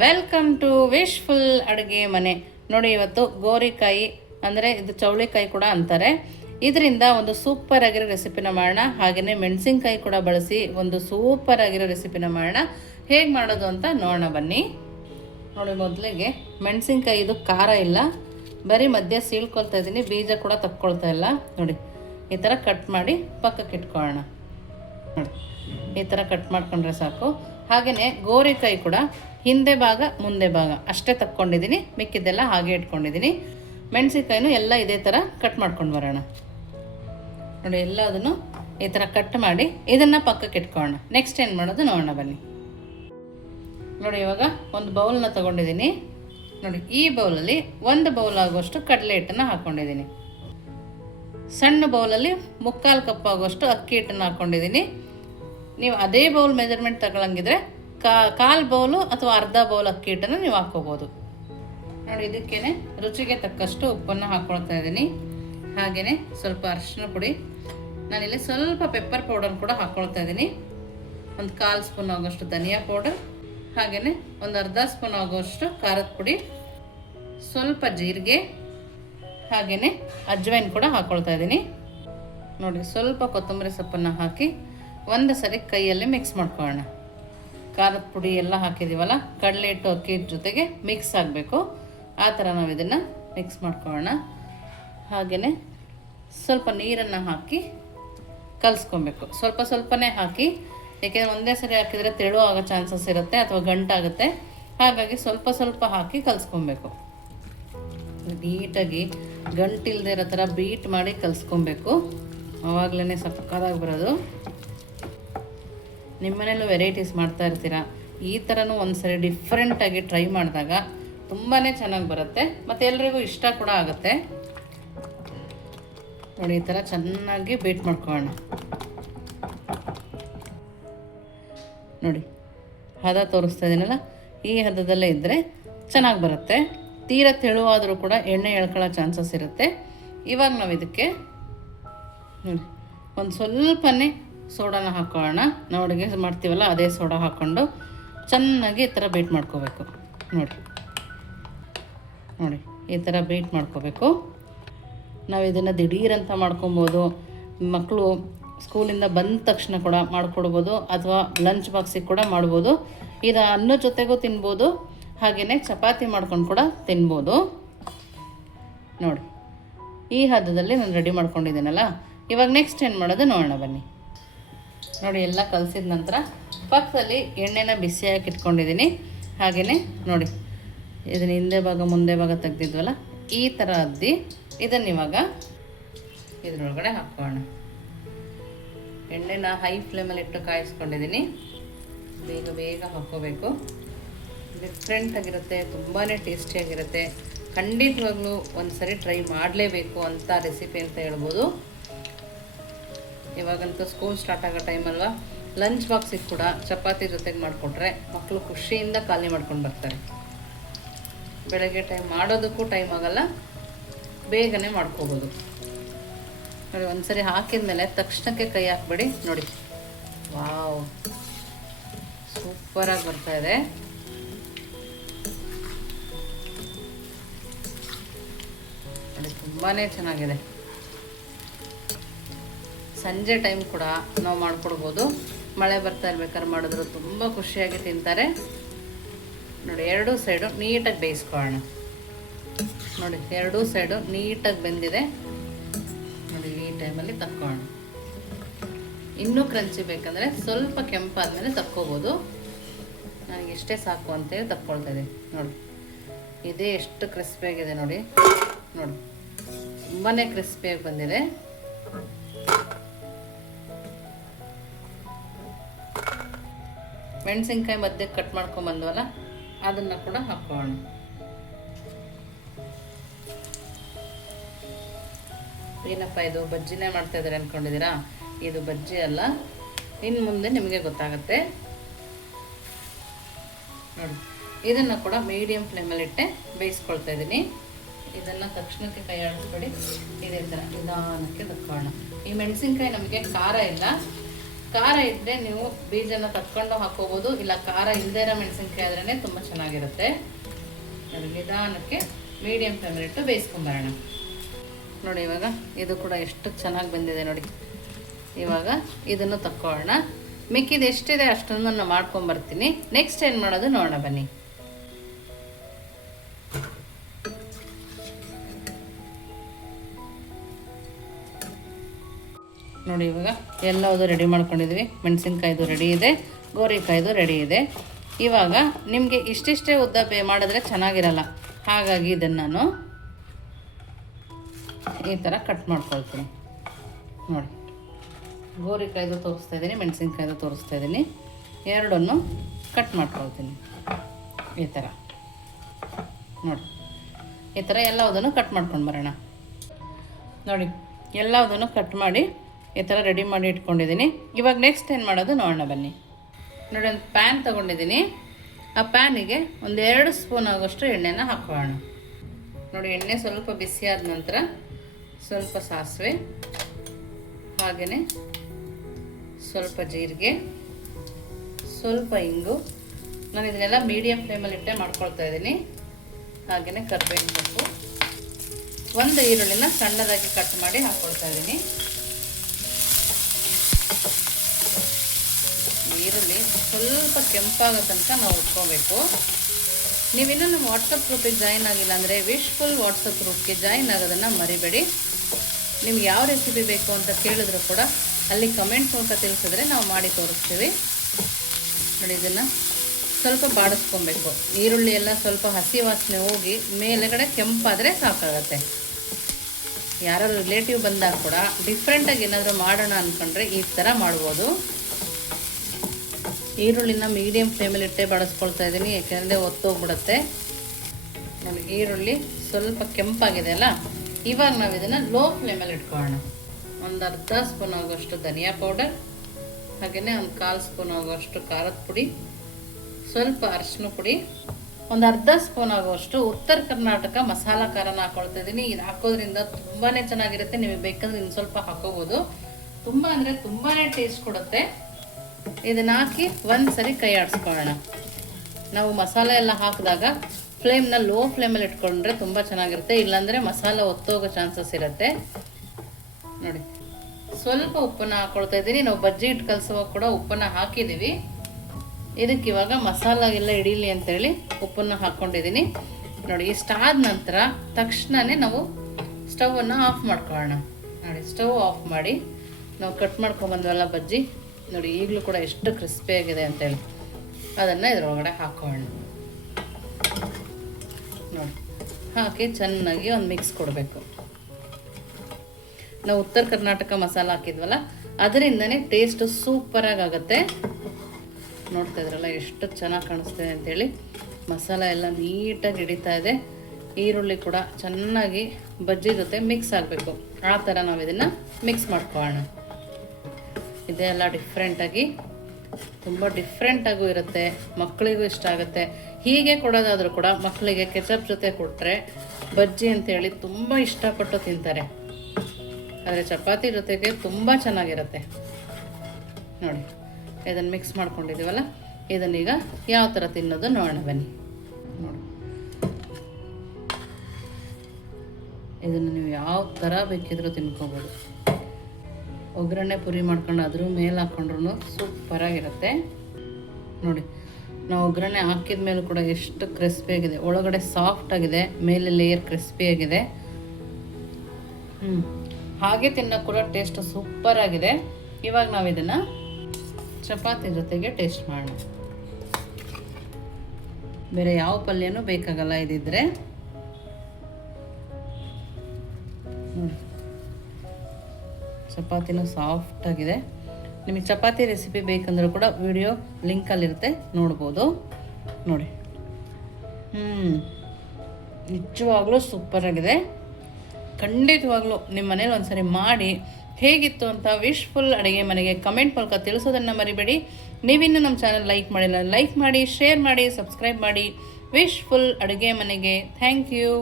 Welcome to wishful ಅಡುಗೆ ಮನೆ. ನೋಡಿ, ಇವತ್ತು ಗೋರಿಕಾಯಿ ಅಂದರೆ ಇದು ಚೌಳಿಕಾಯಿ ಕೂಡ ಅಂತಾರೆ. ಇದರಿಂದ ಒಂದು ಸೂಪರ್ ಆಗಿರೋ ರೆಸಿಪಿನ ಮಾಡೋಣ. ಹಾಗೆಯೇ ಮೆಣಸಿನ್ಕಾಯಿ ಕೂಡ ಬಳಸಿ ಒಂದು ಸೂಪರ್ ಆಗಿರೋ ರೆಸಿಪಿನ ಮಾಡೋಣ. ಹೇಗೆ ಮಾಡೋದು ಅಂತ ನೋಡೋಣ ಬನ್ನಿ. ನೋಡಿ, ಮೊದಲಿಗೆ ಮೆಣಸಿನ್ಕಾಯಿ ಇದು ಖಾರ ಇಲ್ಲ, ಬರೀ ಮಧ್ಯ ಸೀಳ್ಕೊಳ್ತಾ ಇದ್ದೀನಿ, ಬೀಜ ಕೂಡ ತಕ್ಕೊಳ್ತಾ ಇಲ್ಲ. ನೋಡಿ, ಈ ಥರ ಕಟ್ ಮಾಡಿ ಪಕ್ಕಕ್ಕೆ ಇಟ್ಕೊಳ್ಳೋಣ. ನೋಡಿ, ಈ ಥರ ಕಟ್ ಮಾಡ್ಕೊಂಡ್ರೆ ಸಾಕು. ಹಾಗೆಯೇ ಗೋರಿಕಾಯಿ ಕೂಡ ಹಿಂದೆ ಭಾಗ ಮುಂದೆ ಭಾಗ ಅಷ್ಟೇ ತಕ್ಕೊಂಡಿದ್ದೀನಿ, ಮಿಕ್ಕಿದ್ದೆಲ್ಲ ಹಾಗೆ ಇಟ್ಕೊಂಡಿದ್ದೀನಿ. ಮೆಣಸಿನ್ಕಾಯಿನೂ ಎಲ್ಲ ಇದೇ ಥರ ಕಟ್ ಮಾಡ್ಕೊಂಡು ಬರೋಣ. ನೋಡಿ, ಎಲ್ಲದನ್ನು ಈ ಥರ ಕಟ್ ಮಾಡಿ ಇದನ್ನು ಪಕ್ಕಕ್ಕೆ ಇಟ್ಕೊಳ್ಳೋಣ. ನೆಕ್ಸ್ಟ್ ಏನು ಮಾಡೋದು ನೋಡೋಣ ಬನ್ನಿ. ನೋಡಿ, ಇವಾಗ ಒಂದು ಬೌಲ್ನ ತೊಗೊಂಡಿದ್ದೀನಿ. ನೋಡಿ, ಈ ಬೌಲಲ್ಲಿ ಒಂದು ಬೌಲ್ ಆಗುವಷ್ಟು ಕಡಲೆ ಹಿಟ್ಟನ್ನು ಹಾಕ್ಕೊಂಡಿದ್ದೀನಿ. ಸಣ್ಣ ಬೌಲಲ್ಲಿ 3/4 ಕಪ್ ಆಗುವಷ್ಟು ಅಕ್ಕಿ ಹಿಟ್ಟನ್ನು ಹಾಕ್ಕೊಂಡಿದ್ದೀನಿ. ನೀವು ಅದೇ ಬೌಲ್ ಮೆಜರ್ಮೆಂಟ್ ತಗೊಳ್ಳಂಗಿದ್ರೆ 1/4 ಬೌಲು ಅಥವಾ ಅರ್ಧ ಬೌಲ್ ಅಕ್ಕಿ ಹಿಟ್ಟನ್ನು ನೀವು ಹಾಕ್ಕೋಬೋದು. ನೋಡಿ, ಇದಕ್ಕೇ ರುಚಿಗೆ ತಕ್ಕಷ್ಟು ಉಪ್ಪನ್ನು ಹಾಕ್ಕೊಳ್ತಾ ಇದ್ದೀನಿ. ಹಾಗೆಯೇ ಸ್ವಲ್ಪ ಅರಿಶಿನ ಪುಡಿ, ನಾನಿಲ್ಲಿ ಸ್ವಲ್ಪ ಪೆಪ್ಪರ್ ಪೌಡರ್ ಕೂಡ ಹಾಕ್ಕೊಳ್ತಾ ಇದ್ದೀನಿ. ಒಂದು 1/4 ಸ್ಪೂನ್ ಆಗುವಷ್ಟು ಧನಿಯಾ ಪೌಡರ್, ಹಾಗೆಯೇ ಒಂದು ಅರ್ಧ ಸ್ಪೂನ್ ಆಗುವಷ್ಟು ಖಾರದ ಪುಡಿ, ಸ್ವಲ್ಪ ಜೀರಿಗೆ, ಹಾಗೆಯೇ ಅಜ್ವೈನ್ ಕೂಡ ಹಾಕ್ಕೊಳ್ತಾ ಇದ್ದೀನಿ. ನೋಡಿ, ಸ್ವಲ್ಪ ಕೊತ್ತಂಬರಿ ಸೊಪ್ಪನ್ನು ಹಾಕಿ ಒಂದು ಸರಿ ಕೈಯಲ್ಲಿ ಮಿಕ್ಸ್ ಮಾಡ್ಕೊಳ್ಳೋಣ. ಖಾರದ ಪುಡಿ ಎಲ್ಲ ಹಾಕಿದ್ದೀವಲ್ಲ, ಕಡಲೆ ಹಿಟ್ಟು ಅಕ್ಕಿ ಹಿಟ್ಟು ಜೊತೆಗೆ ಮಿಕ್ಸ್ ಆಗಬೇಕು. ಆ ಥರ ನಾವು ಇದನ್ನು ಮಿಕ್ಸ್ ಮಾಡ್ಕೊಳ್ಳೋಣ. ಹಾಗೆಯೇ ಸ್ವಲ್ಪ ನೀರನ್ನು ಹಾಕಿ ಕಲಿಸ್ಕೊಬೇಕು. ಸ್ವಲ್ಪ ಸ್ವಲ್ಪನೇ ಹಾಕಿ, ಏಕೆಂದರೆ ಒಂದೇ ಸರಿ ಹಾಕಿದರೆ ತೆಳು ಆಗೋ ಚಾನ್ಸಸ್ ಇರುತ್ತೆ ಅಥವಾ ಗಂಟಾಗುತ್ತೆ. ಹಾಗಾಗಿ ಸ್ವಲ್ಪ ಸ್ವಲ್ಪ ಹಾಕಿ ಕಲಿಸ್ಕೊಬೇಕು. ನೀಟಾಗಿ ಗಂಟಿಲ್ದೇ ಇರೋ ಥರ ಬೀಟ್ ಮಾಡಿ ಕಲಿಸ್ಕೊಬೇಕು. ಆವಾಗಲೇ ಸಕ್ಕತ್ತಾಗಿ ಬರೋದು. ನಿಮ್ಮನೇಲೂ ವೆರೈಟೀಸ್ ಮಾಡ್ತಾ ಇರ್ತೀರ, ಈ ಥರನೂ ಒಂದು ಸರಿ ಡಿಫ್ರೆಂಟಾಗಿ ಟ್ರೈ ಮಾಡಿದಾಗ ತುಂಬಾ ಚೆನ್ನಾಗಿ ಬರುತ್ತೆ ಮತ್ತು ಎಲ್ರಿಗೂ ಇಷ್ಟ ಕೂಡ ಆಗುತ್ತೆ. ನೋಡಿ, ಈ ಥರ ಚೆನ್ನಾಗಿ ಬೀಟ್ ಮಾಡ್ಕೊಳ್ಳೋಣ. ನೋಡಿ, ಹದ ತೋರಿಸ್ತಾ ಇದ್ದೀನಲ್ಲ, ಈ ಹದದಲ್ಲೇ ಇದ್ದರೆ ಚೆನ್ನಾಗಿ ಬರುತ್ತೆ. ತೀರ ತೆಳುವಾದರೂ ಕೂಡ ಎಣ್ಣೆ ಎಳ್ಕೊಳ್ಳೋ ಚಾನ್ಸಸ್ ಇರುತ್ತೆ. ಇವಾಗ ನಾವು ಇದಕ್ಕೆ ನೋಡಿ ಒಂದು ಸ್ವಲ್ಪನೇ ಸೋಡಾನ ಹಾಕ್ಕೊಳ್ಳೋಣ. ನಾವು ಅಡುಗೆ ಮಾಡ್ತೀವಲ್ಲ ಅದೇ ಸೋಡಾ ಹಾಕ್ಕೊಂಡು ಚೆನ್ನಾಗಿ ಈ ಥರ ಬೀಟ್ ಮಾಡ್ಕೋಬೇಕು. ನೋಡಿ, ಈ ಥರ ಬೀಟ್ ಮಾಡ್ಕೋಬೇಕು. ನಾವು ಇದನ್ನು ದಿಢೀರಂತ ಮಾಡ್ಕೊಬೋದು. ಮಕ್ಕಳು ಸ್ಕೂಲಿಂದ ಬಂದ ತಕ್ಷಣ ಕೂಡ ಮಾಡಿಕೊಡ್ಬೋದು, ಅಥವಾ ಲಂಚ್ ಬಾಕ್ಸಿಗೆ ಕೂಡ ಮಾಡ್ಬೋದು. ಇದು ಅನ್ನದ ಜೊತೆಗೂ ತಿನ್ಬೋದು, ಹಾಗೆಯೇ ಚಪಾತಿ ಮಾಡ್ಕೊಂಡು ಕೂಡ ತಿನ್ಬೋದು. ನೋಡಿ, ಈ ಹದದಲ್ಲಿ ನಾನು ರೆಡಿ ಮಾಡ್ಕೊಂಡಿದ್ದೀನಲ್ಲ. ಇವಾಗ ನೆಕ್ಸ್ಟ್ ಏನು ಮಾಡೋದು ನೋಡೋಣ ಬನ್ನಿ. ನೋಡಿ, ಎಲ್ಲ ಕಲಸಿದ ನಂತರ ಪಕ್ಕದಲ್ಲಿ ಎಣ್ಣೆನ ಬಿಸಿಯಾಗಿ ಇಟ್ಕೊಂಡಿದ್ದೀನಿ. ಹಾಗೆಯೇ ನೋಡಿ, ಇದನ್ನ ಹಿಂದೆ ಭಾಗ ಮುಂದೆ ಭಾಗ ತೆಗೆದಿದ್ವಲ್ಲ, ಈ ಥರ ಅದ್ದಿ ಇದನ್ನು ಇವಾಗ ಇದರೊಳಗಡೆ ಹಾಕೋಣ. ಎಣ್ಣೆನ ಹೈ ಫ್ಲೇಮಲ್ಲಿ ಇಟ್ಟು ಕಾಯಿಸ್ಕೊಂಡಿದ್ದೀನಿ. ಬೇಗ ಬೇಗ ಹಾಕ್ಕೋಬೇಕು. ಡಿಫ್ರೆಂಟಾಗಿರುತ್ತೆ, ತುಂಬಾ ಟೇಸ್ಟಿಯಾಗಿರುತ್ತೆ. ಖಂಡಿತವಾಗ್ಲೂ ಒಂದು ಸರಿ ಟ್ರೈ ಮಾಡಲೇಬೇಕು ಅಂತ ರೆಸಿಪಿ ಅಂತ ಹೇಳ್ಬೋದು. ಇವಾಗಂತೂ ಸ್ಕೂಲ್ ಸ್ಟಾರ್ಟ್ ಆಗೋ ಟೈಮಲ್ವ, ಲಂಚ್ ಬಾಕ್ಸಿಗೆ ಕೂಡ ಚಪಾತಿ ಜೊತೆಗೆ ಮಾಡಿಕೊಟ್ರೆ ಮಕ್ಕಳು ಖುಷಿಯಿಂದ ಖಾಲಿ ಮಾಡ್ಕೊಂಡು ಬರ್ತಾರೆ. ಬೆಳಗ್ಗೆ ಟೈಮ್ ಮಾಡೋದಕ್ಕೂ ಟೈಮ್ ಆಗಲ್ಲ, ಬೇಗನೆ ಮಾಡ್ಕೋಬೋದು. ನೋಡಿ, ಒಂದು ಸರಿ ಹಾಕಿದ ಮೇಲೆ ತಕ್ಷಣಕ್ಕೆ ಕೈ ಹಾಕ್ಬೇಡಿ. ನೋಡಿ, ವಾವ್, ಸೂಪರಾಗಿ ಬರ್ತಾಯಿದೆ. ನೋಡಿ, ತುಂಬಾ ಚೆನ್ನಾಗಿದೆ. ಸಂಜೆ ಟೈಮ್ ಕೂಡ ನಾವು ಮಾಡ್ಕೊಡ್ಬೋದು. ಮಳೆ ಬರ್ತಾ ಇರ್ಬೇಕಾದ್ರೆ ಮಾಡಿದ್ರು ತುಂಬ ಖುಷಿಯಾಗಿ ತಿಂತಾರೆ. ನೋಡಿ, ಎರಡೂ ಸೈಡು ನೀಟಾಗಿ ಬೇಯಿಸ್ಕೊಳ್ಳೋಣ. ನೋಡಿ, ಎರಡೂ ಸೈಡು ನೀಟಾಗಿ ಬೆಂದಿದೆ. ನೋಡಿ, ಈ ಟೈಮಲ್ಲಿ ತಕ್ಕೊಳ್ಳೋಣ. ಇನ್ನೂ ಕ್ರಂಚಿ ಬೇಕಂದರೆ ಸ್ವಲ್ಪ ಕೆಂಪಾದ್ಮೇಲೆ ತಕ್ಕೋಬೋದು. ನನಗೆ ಇಷ್ಟೇ ಸಾಕು ಅಂತೇಳಿ ತಕ್ಕೊಳ್ತಾ ಇದ್ದೀನಿ. ನೋಡಿ, ಇದೇ ಎಷ್ಟು ಕ್ರಿಸ್ಪಿಯಾಗಿದೆ ನೋಡಿ. ನೋಡಿ, ತುಂಬಾ ಕ್ರಿಸ್ಪಿಯಾಗಿ ಬಂದಿದೆ. ಮೆಣಸಿನ್ಕಾಯಿ ಮಧ್ಯೆ ಕಟ್ ಮಾಡ್ಕೊಂಬಂದ್ವಲ್ಲ, ಅದನ್ನು ಕೂಡ ಹಾಕೋಣ. ಏನಪ್ಪ ಇದು ಬಜ್ಜಿನೇ ಮಾಡ್ತಾ ಇದ್ದಾರೆ ಅಂದ್ಕೊಂಡಿದ್ದೀರಾ? ಇದು ಬಜ್ಜಿ ಅಲ್ಲ, ಇನ್ನು ಮುಂದೆ ನಿಮಗೆ ಗೊತ್ತಾಗುತ್ತೆ. ನೋಡಿ, ಇದನ್ನು ಕೂಡ ಮೀಡಿಯಮ್ ಫ್ಲೇಮಲ್ಲಿಟ್ಟೆ ಬೇಯಿಸ್ಕೊಳ್ತಾ ಇದ್ದೀನಿ. ಇದನ್ನು ತಕ್ಷಣಕ್ಕೆ ಕೈ ಆಡಿಸ್ಬೇಡಿ, ಇದೇ ಥರ ನಿಧಾನಕ್ಕೆ ತಕ್ಕೋಣ. ಈ ಮೆಣಸಿನ್ಕಾಯಿ ನಮಗೆ ಖಾರ ಇಲ್ಲ, ಖಾರ ಇದ್ದರೆ ನೀವು ಬೀಜನ ತಕ್ಕೊಂಡು ಹಾಕೋಬೋದು, ಇಲ್ಲ ಖಾರ ಇಲ್ಲದೇ ಇರೋ ಮೆಣಸಿನ್ಕಾಯಿ ಆದ್ರೇ ತುಂಬ ಚೆನ್ನಾಗಿರುತ್ತೆ. ನೋಡಿ ನಿಧಾನಕ್ಕೆ ಮೀಡಿಯಮ್ ಫ್ಲೇಮಲ್ಲಿ ಇಟ್ಟು ಬೇಯಿಸ್ಕೊಂಬರೋಣ. ನೋಡಿ ಇವಾಗ ಇದು ಕೂಡ ಎಷ್ಟು ಚೆನ್ನಾಗಿ ಬಂದಿದೆ ನೋಡಿ. ಇವಾಗ ಇದನ್ನು ತಕ್ಕೊಳ್ಳೋಣ. ಮಿಕ್ಕಿದ ಎಷ್ಟಿದೆ ಅಷ್ಟನ್ನು ನಾನು ಮಾಡ್ಕೊಂಬರ್ತೀನಿ. ನೆಕ್ಸ್ಟ್ ಏನು ಮಾಡೋದು ನೋಡೋಣ ಬನ್ನಿ. ನೋಡಿ ಇವಾಗ ಎಲ್ಲವುದು ರೆಡಿ ಮಾಡ್ಕೊಂಡಿದ್ವಿ. ಮೆಣಸಿನ್ಕಾಯ್ದು ರೆಡಿ ಇದೆ, ಗೋರಿಕಾಯ್ದು ರೆಡಿ ಇದೆ. ಇವಾಗ ನಿಮಗೆ ಇಷ್ಟಿಷ್ಟೇ ಉದ್ದ ಮಾಡಿದ್ರೆ ಚೆನ್ನಾಗಿರಲ್ಲ, ಹಾಗಾಗಿ ಇದನ್ನು ನಾನು ಈ ಥರ ಕಟ್ ಮಾಡ್ಕೊಳ್ತೀನಿ. ನೋಡಿ ಗೋರಿಕಾಯ್ದು ತೋರಿಸ್ತಾ ಇದ್ದೀನಿ, ಮೆಣಸಿನ್ಕಾಯ್ದು ತೋರಿಸ್ತಾ ಇದ್ದೀನಿ. ಎರಡನ್ನು ಕಟ್ ಮಾಡ್ಕೊಳ್ತೀನಿ ಈ ಥರ. ನೋಡಿ ಈ ಥರ ಎಲ್ಲದನ್ನು ಕಟ್ ಮಾಡ್ಕೊಂಡು ಬರೋಣ. ನೋಡಿ ಎಲ್ಲದನ್ನು ಕಟ್ ಮಾಡಿ ಈ ಥರ ರೆಡಿ ಮಾಡಿ ಇಟ್ಕೊಂಡಿದ್ದೀನಿ. ಇವಾಗ ನೆಕ್ಸ್ಟ್ ಏನು ಮಾಡೋದು ನೋಡೋಣ ಬನ್ನಿ. ನೋಡಿ ಒಂದು ಪ್ಯಾನ್ ತೊಗೊಂಡಿದ್ದೀನಿ. ಆ ಪ್ಯಾನಿಗೆ ಒಂದು 2 ಸ್ಪೂನ್ ಆಗೋಷ್ಟು ಎಣ್ಣೆನ ಹಾಕೋಣ. ನೋಡಿ ಎಣ್ಣೆ ಸ್ವಲ್ಪ ಬಿಸಿಯಾದ ನಂತರ ಸ್ವಲ್ಪ ಸಾಸಿವೆ, ಹಾಗೆಯೇ ಸ್ವಲ್ಪ ಜೀರಿಗೆ, ಸ್ವಲ್ಪ ಇಂಗು. ನಾನು ಇದನ್ನೆಲ್ಲ ಮೀಡಿಯಮ್ ಫ್ಲೇಮಲ್ಲಿ ಇಟ್ಟೆ ಮಾಡ್ಕೊಳ್ತಾ ಇದ್ದೀನಿ. ಹಾಗೆಯೇ ಕರಿಬೇವಿನ ಸೊಪ್ಪು, ಒಂದು ಈರುಳ್ಳಿನ ಸಣ್ಣದಾಗಿ ಕಟ್ ಮಾಡಿ ಹಾಕ್ಕೊಳ್ತಾ ಇದ್ದೀನಿ. ಈರುಳ್ಳಿ ಸ್ವಲ್ಪ ಕೆಂಪಾಗೋ ತನಕ ನಾವು ಉಟ್ಕೋಬೇಕು. ನೀವಿನ್ನೂ ನಮ್ಮ ವಾಟ್ಸಪ್ ಗ್ರೂಪಿಗೆ ಜಾಯಿನ್ ಆಗಿಲ್ಲ ಅಂದರೆ ವಿಶ್ಫುಲ್ ವಾಟ್ಸಪ್ ಗ್ರೂಪ್ಗೆ ಜಾಯಿನ್ ಆಗೋದನ್ನು ಮರಿಬೇಡಿ. ನಿಮ್ಗೆ ಯಾವ ರೆಸಿಪಿ ಬೇಕು ಅಂತ ಕೇಳಿದ್ರು ಕೂಡ ಅಲ್ಲಿ ಕಮೆಂಟ್ ಮೂಲಕ ತಿಳಿಸಿದ್ರೆ ನಾವು ಮಾಡಿ ತೋರಿಸ್ತೀವಿ. ನೋಡಿ ಇದನ್ನು ಸ್ವಲ್ಪ ಬಾಡಿಸ್ಕೊಬೇಕು. ಈರುಳ್ಳಿ ಎಲ್ಲ ಸ್ವಲ್ಪ ಹಸಿ ವಾಸನೆ ಹೋಗಿ ಮೇಲೆಗಡೆ ಕೆಂಪಾದರೆ ಸಾಕಾಗತ್ತೆ. ಯಾರೋ ರಿಲೇಟಿವ್ ಬಂದಾಗ ಕೂಡ ಡಿಫ್ರೆಂಟಾಗಿ ಏನಾದರೂ ಮಾಡೋಣ ಅಂದ್ಕೊಂಡ್ರೆ ಈ ಥರ ಮಾಡ್ಬೋದು. ಈರುಳ್ಳಿನ ಮೀಡಿಯಮ್ ಫ್ಲೇಮಲ್ಲಿ ಇಟ್ಟೆ ಬಾಡಿಸ್ಕೊಳ್ತಾ ಇದ್ದೀನಿ, ಯಾಕೆಂದರೆ ಒತ್ತೋಗ್ಬಿಡುತ್ತೆ. ನೋಡಿ ಈರುಳ್ಳಿ ಸ್ವಲ್ಪ ಕೆಂಪಾಗಿದೆ ಅಲ್ಲ, ಇವಾಗ ನಾವು ಇದನ್ನು ಲೋ ಫ್ಲೇಮಲ್ಲಿ ಇಟ್ಕೊಳ್ಳೋಣ. ಒಂದು ಅರ್ಧ ಸ್ಪೂನ್ ಆಗೋಷ್ಟು ಧನಿಯಾ ಪೌಡರ್, ಹಾಗೆಯೇ ಒಂದು 1/4 ಸ್ಪೂನ್ ಆಗೋಷ್ಟು ಖಾರದ ಪುಡಿ, ಸ್ವಲ್ಪ ಅರಿಶಿನ ಪುಡಿ, ಒಂದು ಅರ್ಧ ಸ್ಪೂನ್ ಆಗೋಷ್ಟು ಉತ್ತರ ಕರ್ನಾಟಕ ಮಸಾಲ ಖಾರನ ಹಾಕೊಳ್ತಾ ಇದ್ದೀನಿ. ಇದು ಹಾಕೋದ್ರಿಂದ ತುಂಬಾ ಚೆನ್ನಾಗಿರುತ್ತೆ. ನಿಮಗೆ ಬೇಕಂದ್ರೆ ಇನ್ನು ಸ್ವಲ್ಪ ಹಾಕೋಬೋದು. ತುಂಬ ಅಂದರೆ ತುಂಬಾ ಟೇಸ್ಟ್ ಕೊಡುತ್ತೆ. ಇದನ್ನು ಹಾಕಿ ಒಂದ್ಸರಿ ಕೈ ಆಡಿಸ್ಕೊಳ್ಳೋಣ. ನಾವು ಮಸಾಲೆ ಎಲ್ಲ ಹಾಕಿದಾಗ ಫ್ಲೇಮ್ನ ಲೋ ಫ್ಲೇಮಲ್ಲಿ ಇಟ್ಕೊಂಡ್ರೆ ತುಂಬ ಚೆನ್ನಾಗಿರುತ್ತೆ, ಇಲ್ಲಾಂದರೆ ಮಸಾಲ ಒತ್ತೋಗೋ ಚಾನ್ಸಸ್ ಇರುತ್ತೆ. ನೋಡಿ ಸ್ವಲ್ಪ ಉಪ್ಪನ್ನು ಹಾಕ್ಕೊಳ್ತಾ ಇದ್ದೀನಿ. ನಾವು ಬಜ್ಜಿ ಹಿಟ್ಟು ಕಲಸುವಾಗ ಕೂಡ ಉಪ್ಪನ್ನು ಹಾಕಿದ್ದೀವಿ. ಇದಕ್ಕೆ ಇವಾಗ ಮಸಾಲ ಎಲ್ಲ ಹಿಡೀಲಿ ಅಂತೇಳಿ ಉಪ್ಪನ್ನು ಹಾಕ್ಕೊಂಡಿದ್ದೀನಿ. ನೋಡಿ ಇಷ್ಟಾದ ನಂತರ ತಕ್ಷಣವೇ ನಾವು ಸ್ಟವನ್ನು ಆಫ್ ಮಾಡ್ಕೊಳ್ಳೋಣ. ನೋಡಿ ಸ್ಟವ್ ಆಫ್ ಮಾಡಿ ನಾವು ಕಟ್ ಮಾಡ್ಕೊಂಬಂದ್ವಲ್ಲ ಬಜ್ಜಿ, ನೋಡಿ ಈಗಲೂ ಕೂಡ ಎಷ್ಟು ಕ್ರಿಸ್ಪಿಯಾಗಿದೆ ಅಂತೇಳಿ ಅದನ್ನು ಇದರೊಳಗಡೆ ಹಾಕೋಣ. ನೋಡಿ ಹಾಕಿ ಚೆನ್ನಾಗಿ ಒಂದು ಮಿಕ್ಸ್ ಕೊಡಬೇಕು. ನಾವು ಉತ್ತರ ಕರ್ನಾಟಕ ಮಸಾಲ ಹಾಕಿದ್ವಲ್ಲ ಅದರಿಂದನೇ ಟೇಸ್ಟ್ ಸೂಪರಾಗಿ ಆಗುತ್ತೆ. ನೋಡ್ತಾ ಇದ್ರಲ್ಲ ಎಷ್ಟು ಚೆನ್ನಾಗಿ ಕಾಣಿಸ್ತಿದೆ ಅಂತೇಳಿ. ಮಸಾಲ ಎಲ್ಲ ನೀಟಾಗಿ ಹಿಡಿತಾ ಇದೆ. ಈರುಳ್ಳಿ ಕೂಡ ಚೆನ್ನಾಗಿ ಬಜ್ಜಿ ಜೊತೆ ಮಿಕ್ಸ್ ಆಗಬೇಕು. ಆ ಥರ ನಾವು ಇದನ್ನು ಮಿಕ್ಸ್ ಮಾಡ್ಕೊಳ್ಳೋಣ. ಇದೆಲ್ಲ ಡಿಫ್ರೆಂಟಾಗಿ ತುಂಬ ಡಿಫ್ರೆಂಟಾಗೂ ಇರುತ್ತೆ, ಮಕ್ಕಳಿಗೂ ಇಷ್ಟ ಆಗುತ್ತೆ. ಹೀಗೆ ಕೊಡೋದಾದರೂ ಕೂಡ ಮಕ್ಕಳಿಗೆ ಕೆಚಪ್ ಜೊತೆ ಕೊಟ್ಟರೆ ಬಜ್ಜಿ ಅಂತೇಳಿ ತುಂಬ ಇಷ್ಟಪಟ್ಟು ತಿಂತಾರೆ. ಆದರೆ ಚಪಾತಿ ಜೊತೆಗೆ ತುಂಬ ಚೆನ್ನಾಗಿರುತ್ತೆ. ನೋಡಿ ಇದನ್ನು ಮಿಕ್ಸ್ ಮಾಡ್ಕೊಂಡಿದ್ದೀವಲ್ಲ, ಇದನ್ನೀಗ ಯಾವ ಥರ ತಿನ್ನೋದು ನೋಡೋಣ ಬನ್ನಿ. ನೋಡಿ ಇದನ್ನು ನೀವು ಯಾವ ಥರ ಬೇಕಿದ್ರೂ ತಿನ್ಕೋಬೋದು. ಒಗ್ಗರಣೆ ಪುರಿ ಮಾಡ್ಕೊಂಡು ಅದ್ರ ಮೇಲೆ ಹಾಕ್ಕೊಂಡ್ರು ಸೂಪರಾಗಿರುತ್ತೆ. ನೋಡಿ ನಾವು ಒಗ್ಗರಣೆ ಹಾಕಿದ ಮೇಲೂ ಕೂಡ ಎಷ್ಟು ಕ್ರಿಸ್ಪಿಯಾಗಿದೆ, ಒಳಗಡೆ ಸಾಫ್ಟಾಗಿದೆ, ಮೇಲೆ ಲೇಯರ್ ಕ್ರಿಸ್ಪಿಯಾಗಿದೆ. ಹಾಗೆ ತಿನ್ನೋಕೆ ಕೂಡ ಟೇಸ್ಟ್ ಸೂಪರಾಗಿದೆ. ಇವಾಗ ನಾವು ಇದನ್ನು ಚಪಾತಿ ಜೊತೆಗೆ ಟೇಸ್ಟ್ ಮಾಡೋಣ. ಬೇರೆ ಯಾವ ಪಲ್ಯನೂ ಬೇಕಾಗಲ್ಲ ಇದಿದ್ರೆ. ಚಪಾತಿನೂ ಸಾಫ್ಟಾಗಿದೆ. ನಿಮಗೆ ಚಪಾತಿ ರೆಸಿಪಿ ಬೇಕಂದ್ರೂ ಕೂಡ ವಿಡಿಯೋ ಲಿಂಕಲ್ಲಿರುತ್ತೆ, ನೋಡ್ಬೋದು. ನೋಡಿ ನಿಜವಾಗ್ಲೂ ಸೂಪರಾಗಿದೆ. ಖಂಡಿತವಾಗ್ಲೂ ನಿಮ್ಮ ಮನೇಲಿ ಒಂದ್ಸರಿ ಮಾಡಿ ಹೇಗಿತ್ತು ಅಂತ ವಿಶ್ಫುಲ್ ಅಡುಗೆ ಮನೆಗೆ ಕಮೆಂಟ್ ಮೂಲಕ ತಿಳಿಸೋದನ್ನು ಮರಿಬೇಡಿ. ನೀವಿನ್ನೂ ನಮ್ಮ ಚಾನಲ್ ಲೈಕ್ ಮಾಡಿಲ್ಲ, ಲೈಕ್ ಮಾಡಿ, ಶೇರ್ ಮಾಡಿ, ಸಬ್ಸ್ಕ್ರೈಬ್ ಮಾಡಿ. ವಿಶ್ಫುಲ್ ಅಡುಗೆ ಮನೆಗೆ ಥ್ಯಾಂಕ್ ಯು.